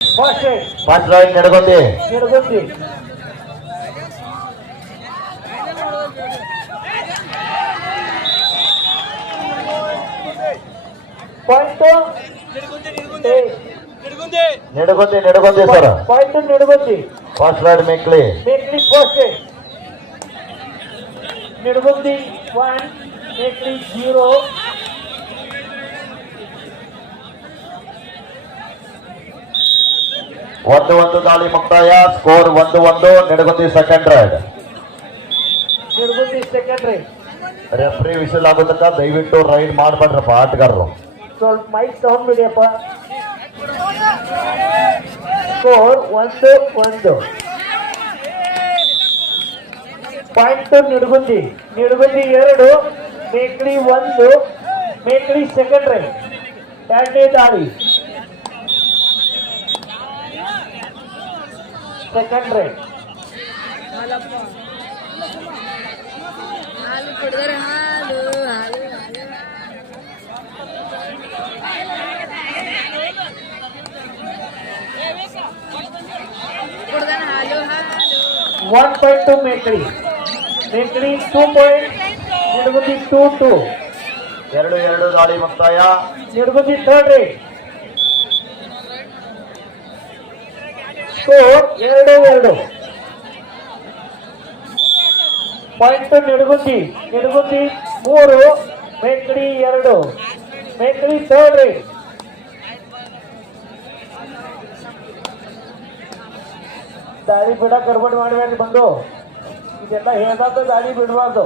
first raid Nadagondi Nadagondi sir first raid Mekli Nidagundi 1 Mekli 0 1-1 ದಾಳಿ ಮುಕ್ತಾಯ score 1-1 Nadagondi second raid referee whistle ಆಗೋದಕ್ಕ ದಯವಿಟ್ಟು ರೈಡ್ ಮಾಡ್ಬೇಡ್ರಪ್ಪ ಆಟಗಾರರು ಸ್ವಲ್ಪ ಮೈಕ್ ಸೌಂಡ್ ಬಿಡಿಯಪ್ಪ score 1-1 point Nidagundi 2 Mekli 1 Mekli second raid ಎರಡನೇ ದಾಳಿ second raid One point to Mekri 2 point Nidgundi 2-2 2 ದಾಳಿ ಮುಕ್ತಾಯ Nidgundi third rate score 2-2 point to Nidgundi 3 Mekri 2 Mekri third rate ದಾಳಿ ಬಿಡ ಗರ್ಬಡ್ ಮಾಡಬೇಡಿ ಬಂದು ಇದೆಲ್ಲ ಹೇಳ್ದಾಗ ದಾಳಿ ಬಿಡಬಾರ್ದು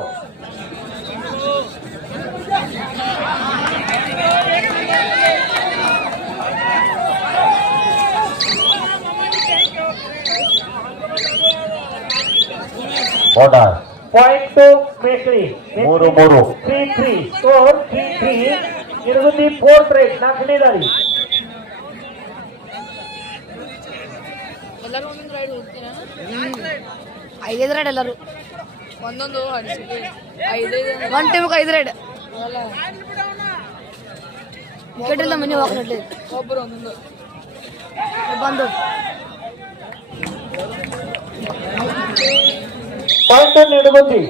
point Mekri 3-3 score 3-3 Irugundi fourth raid ನಾಲ್ಕನೇ ದಾಳಿ ಐದೈದು ರೈಡ್ ಎಲ್ಲರೂ ಒಂದೊಂದು ಒನ್ ಟೈಮ್ಗೆ 5 ರೈಡ್ ವಿಕೆಟ್ ಇಲ್ಲ ಮಿನಿ ವಾಕ್ ಒಬ್ಬರು ಒಂದೊಂದು ಬಂದು ಪಾಯಿಂಟ್ ನಿಡಗುಂದಿ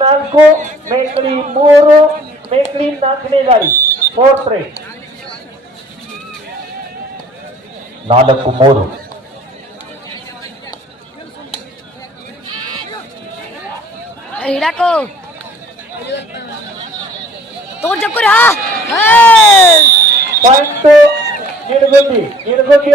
4 ಮೇಕ್ಲಿ 3 ಮೇಕ್ಲಿ ನಾಲ್ಕನೇ ದಾಳಿ ಫೋರ್ತ್ ರೈಟ್ 4-3 ಹಿಡಾಕೋ ತೋರ್ ಜಕ್ಕೂರಿ ಪಾಯಿಂಟ್ ನಿಡಗುಂದಿ